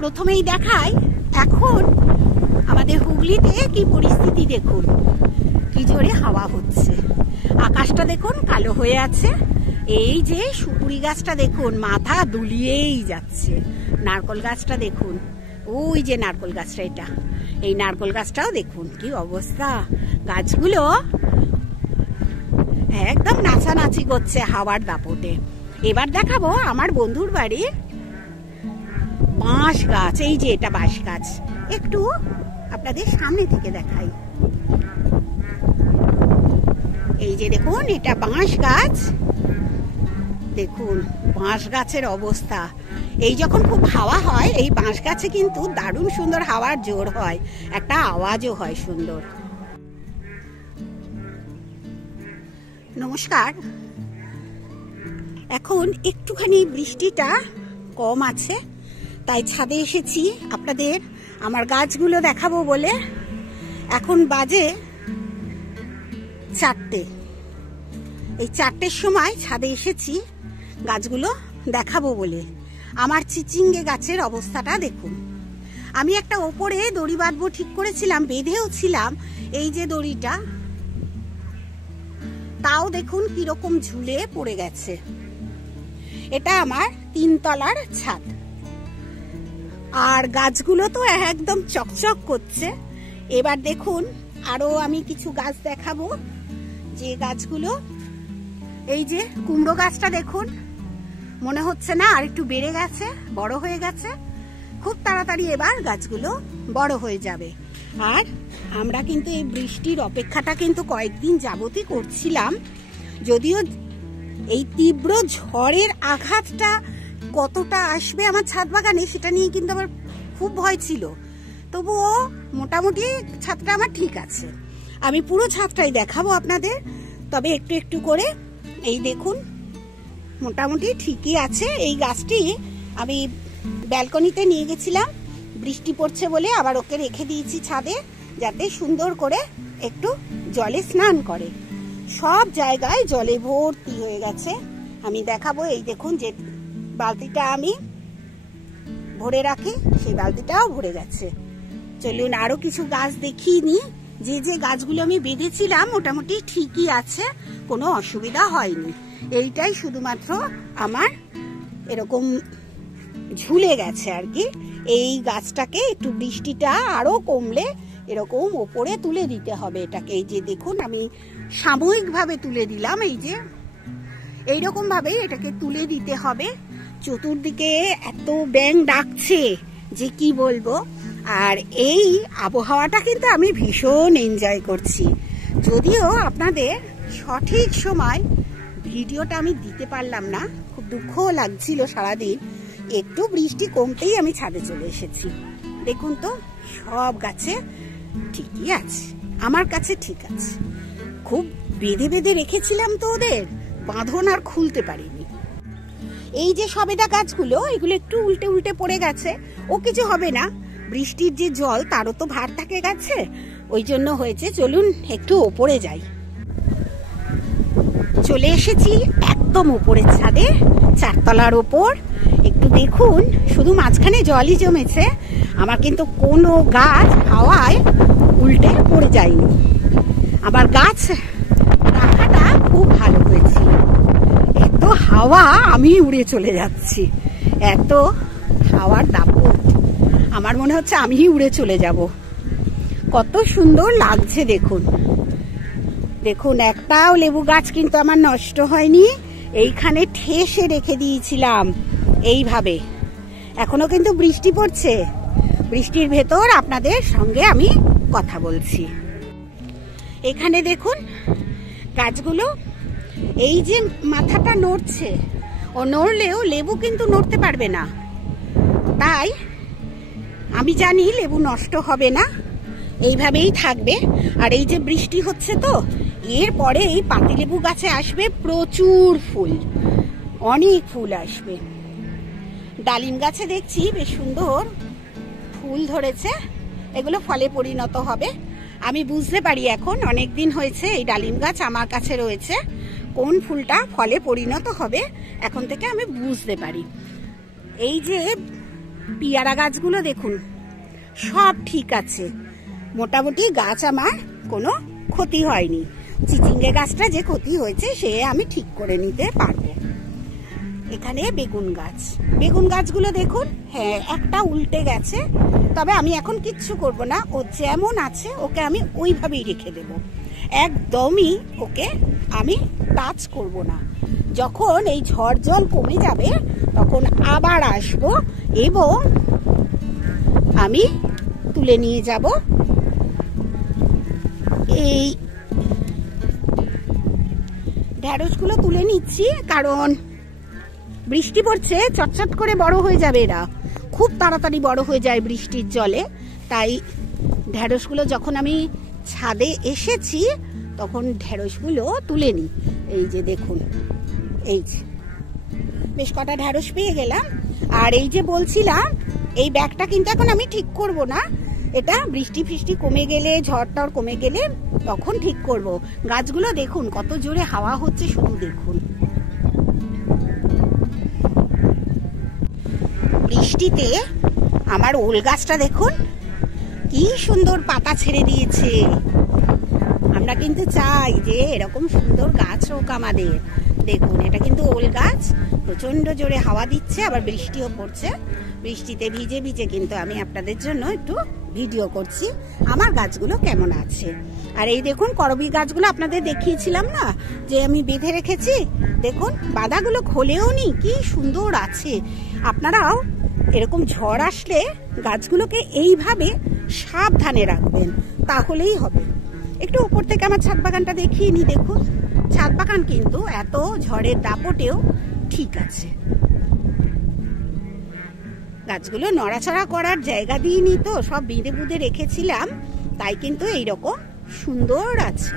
প্রথমেই দেখাই এখন আমাদের হুগলিতে কি পরিস্থিতি দেখুন, কি জোরে হাওয়া হচ্ছে। আকাশটা দেখুন কালো হয়ে আছে। এই যে সুপুরি গাছটা দেখুন মাথা দুলিয়েই যাচ্ছে। নারকল গাছটা দেখুন, ওই যে নারকল গাছটা, এটা এই নারকল গাছটাও দেখুন কি অবস্থা। গাছগুলো একদম নাচানাচি করছে হাওয়ার দাপটে। এবার দেখাবো আমার বন্ধুর বাড়ির বাঁশ গাছ। এই যে এটা বাঁশ গাছ, একটু আপনাদের সামনে থেকে দেখাই। এই যে দেখুন এটা বাঁশ গাছ, দেখুন বাঁশ গাছের অবস্থা। এই যখন খুব হাওয়া হয় এই বাঁশ গাছে কিন্তু দারুণ সুন্দর হাওয়ার জোর হয়, একটা আওয়াজও হয় সুন্দর। নমস্কার। এখন একটুখানি বৃষ্টিটা কম আছে, তাই ছাদে এসেছি আপনাদের আমার গাছগুলো দেখাবো বলে। এখন বাজে 4টে। এই 4টের সময় ছাদে এসেছি গাছগুলো দেখাবো বলে। আমার চিচিঙ্গে গাছের অবস্থাটা দেখুন। আমি একটা ওপরে দড়ি বাঁধবো ঠিক করেছিলাম, বেঁধেও ছিলাম এই যে দড়িটা, তাও দেখুন কিরকম ঝুলে পড়ে গেছে। এটা আমার 3 তলার ছাদ। আর গাছগুলো তো একদম চকচক করছে। এবার দেখুন আরো আমি কিছু গাছ দেখাবো, যে গাছগুলো এই যে কুমড়ো গাছটা দেখুন, মনে হচ্ছে না আর একটু বেড়ে গেছে, বড় হয়ে গেছে। খুব তাড়াতাড়ি এবার গাছগুলো বড় হয়ে যাবে। আর আমরা কিন্তু এই বৃষ্টির অপেক্ষাটা কিন্তু কয়েকদিন যাবতই করছিলাম, যদিও এই তীব্র ঝড়ের আঘাতটা কতটা আসবে আমার ছাদ বাগানে সেটা নিয়ে কিন্তু আমার খুব ভয় ছিল। তবুও মোটামুটি ছাদটা আমার ঠিক আছে। আমি পুরো ছাদটাই দেখাবো আপনাদের, তবে একটু একটু করে। এই দেখুন মোটামুটি ঠিকই আছে। এই গাছটি আমি ব্যালকনিতে নিয়ে গেছিলাম, বৃষ্টি পড়ছে বলে আবার ওকে রেখে দিয়েছি ছাদে, যাতে সুন্দর করে একটু জলে স্নান করে। সব জায়গায় জলে ভর্তি হয়ে গেছে। আমি দেখাবো। এই দেখুন যে বালতিটা আমি ভরে রাখি, সেই বালতিটাও ভরে গেছে। চলুন আরো কিছু গাছ দেখিয়ে নিই। যে যে গাছগুলো আমি বেঁধেছিলাম মোটামুটি ঠিকই আছে, কোনো অসুবিধা হয়নি। এইটাই শুধুমাত্র আমার এরকম ঝুলে গেছে আর কি। এই গাছটাকে একটু বৃষ্টিটা আরো কমলে এরকম ওপরে তুলে দিতে হবে এটাকে। এই যে দেখুন আমি সাময়িকভাবে তুলে দিলাম, এই যে এইরকম ভাবে এটাকে তুলে দিতে হবে। চতুর্দিকে এত ব্যাঙ ডাকছে যে কি বলবো। আর এই আবহাওয়াটা কিন্তু আমি ভীষণ এনজয় করছি। যদিও আপনাদের সঠিক সময় ভিডিওটা আমি দিতে পারলাম না, খুব দুঃখও লাগছিল সারাদিন। একটু বৃষ্টি কমতেই আমি ছাদে চলে এসেছি। দেখুন তো সব গাছে ঠিকই আছে, আমার কাছে ঠিক আছে। খুব বেঁধে বেঁধে রেখেছিলাম তো ওদের, বাঁধন আর খুলতে পারিনি। এই যে সবেদা গাছগুলো, এগুলো একটু উল্টে উল্টে পড়ে গেছে, ও কিছু হবে না। বৃষ্টির যে জল তারও তো ভার থাকে গাছে, ওই জন্য হয়েছে। চলুন একটু ওপরে যাই। চলে এসেছি একদম ওপরের ছাদে, 4 তলার ওপর। একটু দেখুন শুধু মাঝখানে জলই জমেছে, আমার কিন্তু কোনো গাছ হাওয়ায় উল্টে পড়ে যায়নি। আমার গাছ রাখাটা খুব ভালো হয়েছে। এত হাওয়া আমি উড়ে চলে যাচ্ছি, এত হাওয়ার দাপট, আমার মনে হচ্ছে আমি উড়ে চলে যাব। কত সুন্দর লাগছে দেখুন। দেখুন একটাও লেবু গাছ কিন্তু আমার নষ্ট হয়নি, এইখানে ঠেসে রেখে দিয়েছিলাম এইভাবে। এখনো কিন্তু বৃষ্টি পড়ছে, বৃষ্টির ভেতর আপনাদের সঙ্গে আমি কথা বলছি। এখানে দেখুন গাছগুলো, এই যে মাথাটা নড়ছে, ও নড়লেও লেবু কিন্তু নড়তে পারবে না, তাই আমি জানি লেবু নষ্ট হবে না, এইভাবেই থাকবে। আর এই যে বৃষ্টি হচ্ছে তো, এরপরে এই পাতিলেবু গাছে আসবে প্রচুর ফুল, অনেক ফুল আসবে। ডালিম গাছে দেখছি বেশ সুন্দর ফুল ধরেছে, এগুলো ফলে পরিণত হবে। আমি বুঝতে পারি এখন, অনেক দিন হয়েছে এই ডালিম গাছ আমার কাছে রয়েছে, কোন ফুলটা ফলে পরিণত হবে এখন থেকে আমি বুঝতে পারি। এই যে পিয়ারা গাছগুলো দেখুন সব ঠিক আছে, মোটামুটি গাছ আমার কোনো ক্ষতি হয়নি। চিচিঙ্গে গাছটা যে ক্ষতি হয়েছে সে আমি ঠিক করে নিতে পারবো। এখানে বেগুন গাছ, বেগুন গাছগুলো দেখুন, হ্যাঁ একটা উল্টে গেছে, তবে আমি এখন কিচ্ছু করব না, ও যেমন আছে ওকে আমি ওইভাবেই রেখে দেব, একদমই ওকে আমি টাচ করব না। যখন এই ঝড় জল কমে যাবে তখন আবার আসব এবং আমি তুলে নিয়ে যাব। এই ঢেঁড়সগুলো তুলে নিচ্ছি কারণ বৃষ্টি পড়ছে, চটচট করে বড় হয়ে যাবে, এরা খুব তাড়াতাড়ি বড় হয়ে যায় বৃষ্টির জলে। তাই ঢেঁড়সগুলো যখন আমি ছাদে এসেছি তখন ঢেঁড়সগুলো তুলে নিই। এই যে দেখুন, এই যে বেশ কটা ঢেঁড়স পেয়ে গেলাম। আর এই যে বলছিলাম এই ব্যাগটা কিন্তু এখন আমি ঠিক করব না, এটা বৃষ্টি ফিষ্টি কমে গেলে, ঝড় টড় কমে গেলে তখন ঠিক করব। গাছগুলো দেখুন কত জোরে হাওয়া হচ্ছে, শুধু দেখুন। বৃষ্টিতে আমার ওল গাছটা দেখুন কি সুন্দর পাতা ছেড়ে দিয়েছে। আমরা কিন্তু চাই যে এরকম সুন্দর গাছ হোক আমাদের। দেখুন এটা কিন্তু ওল গাছ, প্রচন্ড জোরে হাওয়া দিচ্ছে, আবার বৃষ্টিও পড়ছে। বৃষ্টিতে ভিজে ভিজে কিন্তু আমি আপনাদের জন্য একটু ভিডিও করছি আমার গাছগুলো কেমন আছে। আর এই দেখুন করবি গাছগুলো আপনাদের দেখিয়েছিলাম না যে আমি বেঁধে রেখেছি, দেখুন বাঁধাগুলো খোলেও নি, কি সুন্দর আছে। আপনারাও এরকম ঝড় আসলে গাছগুলোকে এইভাবে সাবধানে রাখবেন, তাহলেই হবে। একটু উপর থেকে আমার ছাদ বাগানটা দেখিয়ে নি, দেখুন ছাদ বাগান কিন্তু এত ঝড়ের দাপটেও ঠিক আছে। গাছগুলো নড়াচড়া করার জায়গা দিইনি তো, সব বেঁধে বুঁধে রেখেছিলাম, তাই কিন্তু এইরকম সুন্দর আছে।